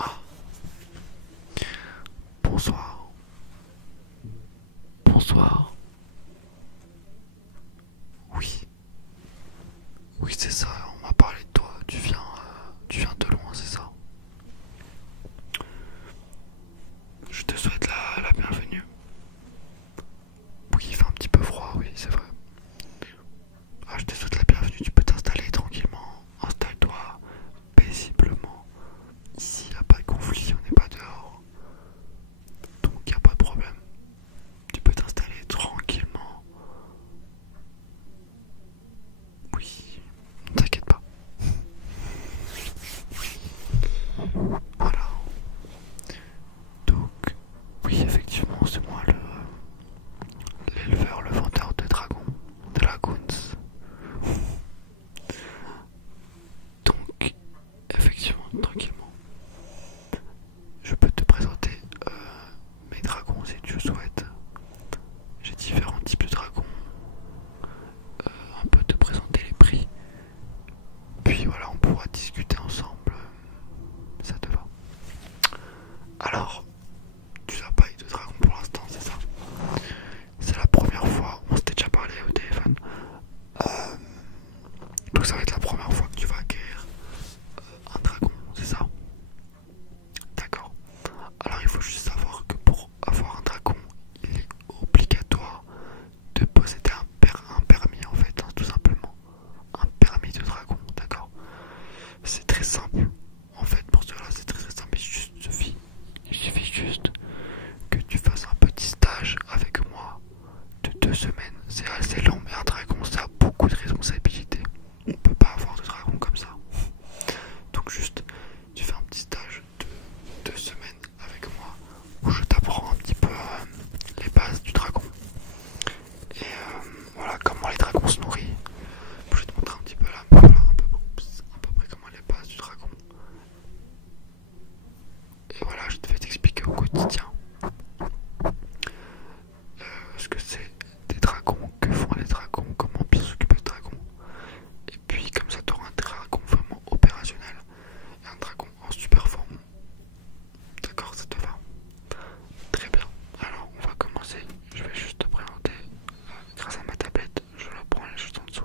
Ah, bonsoir. Bonsoir. Oui. Oui, c'est ça, on m'a parlé de toi. Tu viens de loin, c'est ça. Je te souhaite la bienvenue. Oui, il fait un petit peu froid, oui, c'est vrai. Ah, je te souhaite la bienvenue, tu peux t'installer tranquillement. Installe-toi paisiblement. Ici, il n'y a pas de conflit, on n'est pas dehors. Donc, il n'y a pas de problème. Tu peux t'installer tranquillement. Oui, ne t'inquiète pas. Voilà. Donc, oui, effectivement, c'est moi l'éleveur, le vendeur de dragons, de Dragoons. Donc, effectivement, tranquillement, je peux te présenter mes dragons si tu le souhaites. J'ai différents types de dragons, un peu te présenter les prix, puis voilà, on pourra discuter ensemble, ça te va. Alors, tu n'as pas eu de dragon pour l'instant, c'est ça? C'est la première fois, on s'était déjà parlé au téléphone, donc ça va être la première fois que tu vas acquérir un dragon, c'est ça? D'accord. Alors il faut juste savoir que pour avoir un dragon, il est obligatoire de posséder un permis en fait, hein, tout simplement. Un permis de dragon, d'accord? C'est très simple. En fait, pour cela, c'est très simple. Il suffit juste que tu fasses un petit stage avec moi de 2 semaines. C'est assez long, mais un dragon, ça a beaucoup de responsabilités. On peut pas avoir de dragon comme ça. Donc juste, tu fais un petit stage de 2 semaines avec moi où je t'apprends un petit peu les bases du dragon. Et voilà comment les dragons se nourrissent. Je vais te montrer un petit peu là, voilà, à peu près comment les bases du dragon. Et voilà, je vais t'expliquer au quotidien ce que c'est des dragons, que font les dragons, comment bien s'occuper des dragons. Et puis comme ça tu auras un dragon vraiment opérationnel et un dragon en super forme. D'accord, ça te va? Très bien. Alors on va commencer. Je vais juste te présenter grâce à ma tablette. Je la prends juste en dessous.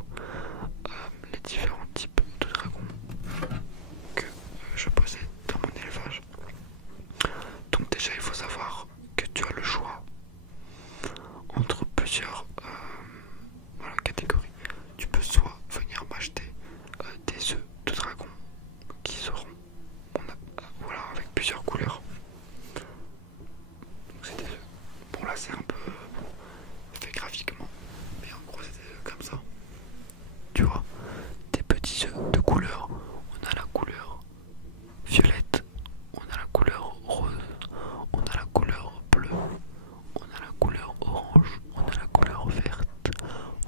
Les différents types de dragons que je possède dans mon élevage. Donc déjà il faut savoir que tu as le choix entre plusieurs voilà, catégories. Tu peux soit venir m'acheter des œufs de dragon qui seront voilà, avec plusieurs couleurs. Donc c'est des œufs. Bon là c'est un peu fait graphiquement, mais en gros c'est des œufs comme ça. Tu vois, des petits œufs de couleur. On a la couleur violette, on a la couleur rose, on a la couleur bleue, on a la couleur orange, on a la couleur verte,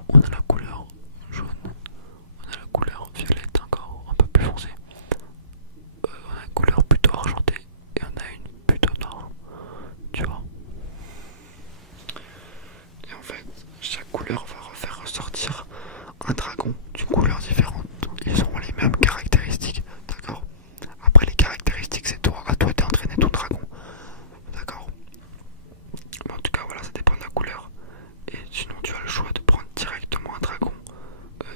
on a la couleur jaune, on a la couleur violette encore un peu plus foncée, on a une couleur plutôt argentée et on a une plutôt noire, tu vois. Et en fait, chaque couleur va faire ressortir un dragon d'une couleur différente. Ils auront les mêmes caractéristiques, d'accord? Après les caractéristiques, c'est toi, à toi d'entraîner ton dragon, d'accord? Mais en tout cas, voilà, ça dépend de la couleur. Et sinon, tu as le choix de prendre directement un dragon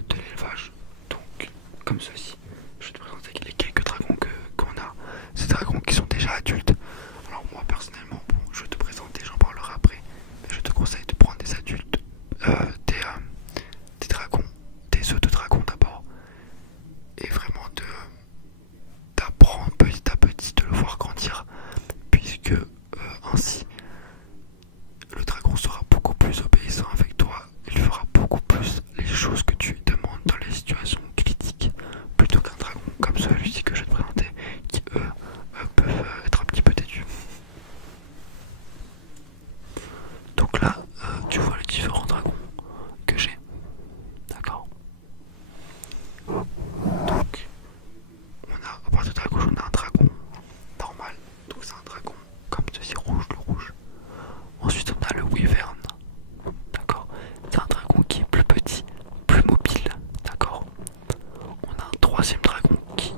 de l'élevage. Donc, comme ceci, je vais te présenter les quelques dragons qu'on a. Ces dragons qui sont déjà adultes. Alors moi, personnellement, bon, je vais te présenter, j'en parlerai après. Mais je te conseille de prendre des adultes, des dragons, des œufs de dragon d'abord. Et vraiment d'apprendre petit à petit, de le voir grandir. Puisque ainsi, le dragon sera beaucoup plus obéissant avec toi. Il fera beaucoup plus les choses que tu lui demandes dans les situations critiques. Plutôt qu'un dragon comme celui-ci que je vais te présenter, qui eux peuvent être un petit peu têtus. Donc là, tu vois les différents dragons que j'ai. D'accord? Donc, à partir de la gauche, on a un dragon normal. Donc c'est un dragon comme ceci, rouge, le rouge. Ensuite, on a le wyvern. D'accord? C'est un dragon qui est plus petit, plus mobile. D'accord? On a un troisième dragon qui,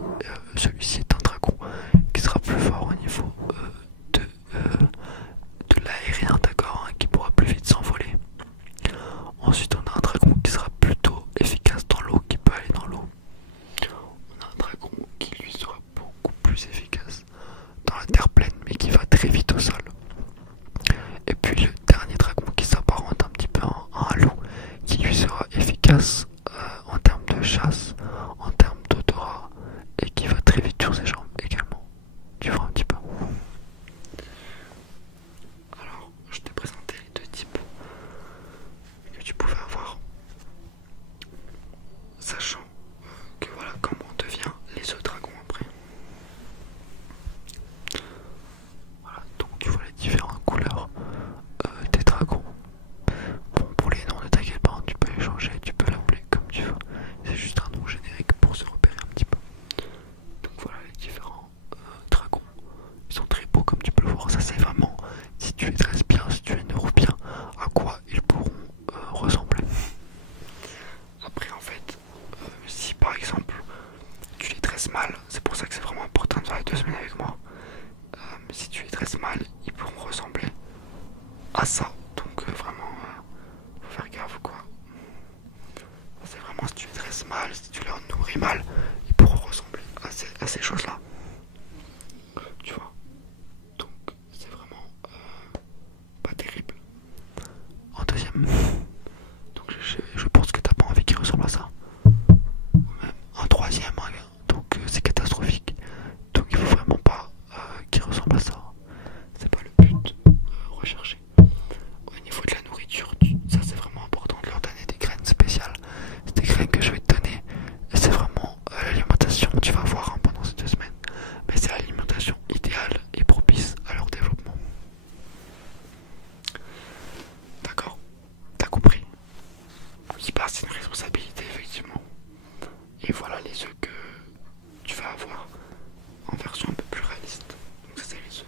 dresses mal, c'est pour ça que c'est vraiment important de faire les 2 semaines avec moi. Si tu les dresses mal, ils pourront ressembler à ça. Donc vraiment, faut faire gaffe quoi. C'est vraiment si tu les dresses mal, si tu les nourris mal, ils pourront ressembler à ces choses-là. Tu vois. Donc c'est vraiment pas terrible. En deuxième, donc je pense que t'as pas envie qu'ils ressemblent à ça. Ou même en troisième, hein, donc c'est catastrophique. Donc il faut vraiment pas qu'ils ressemblent à ça. C'est pas le but recherché. Au niveau de la nourriture, ça c'est vraiment important de leur donner des graines spéciales. C'est des graines que je vais te donner. Et c'est vraiment l'alimentation, tu vas voir hein, pendant ces 2 semaines. Mais c'est l'alimentation idéale et propice à leur développement. D'accord? T'as compris? Oui, bah c'est une responsabilité effectivement. Et voilà les œufs que tu vas avoir en version un peu plus réaliste. Donc ça c'est les œufs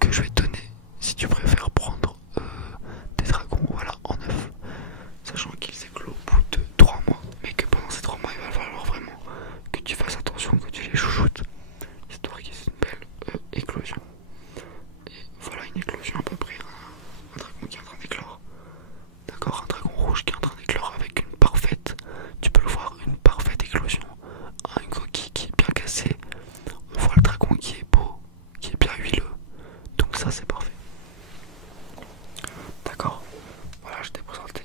que je vais te donner si tu préfères prendre des dragons voilà, en œuf. Sachant qu'ils éclosent au bout de 3 mois. Mais que pendant ces 3 mois il va falloir vraiment que tu fasses attention, que tu les chouchoutes. Histoire qu'ils aient une belle éclosion. Et voilà une éclosion à peu près. Un dragon qui est en train d'éclore. D'accord, un dragon rouge qui est en train d'éclore avec une parfaite, tu peux le voir, une parfaite éclosion. Une coquille qui est bien cassée. On voit le dragon qui est beau, qui est bien huileux. Donc ça c'est parfait. D'accord. Voilà, je t'ai présenté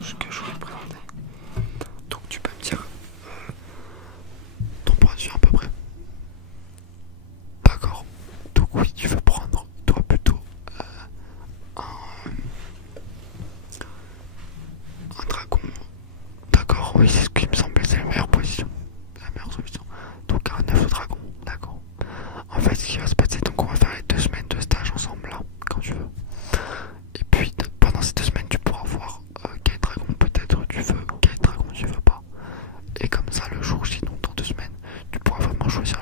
ce que je voulais te présenter. Donc tu peux me dire ton point de vue à peu près. D'accord. Donc oui, tu veux prendre toi plutôt un dragon. D'accord, oui, c'est ce qui me semble, c'est la meilleure position, la meilleure solution. Donc un œuf de dragon, d'accord. En fait, ce qui va se passer, donc on va faire les 2 semaines de stage ensemble là, quand tu veux. Et puis pendant ces 2 semaines, tu pourras voir quel dragon peut-être tu veux, quel dragon tu veux pas. Et comme ça, le jour J, donc dans 2 semaines, tu pourras vraiment choisir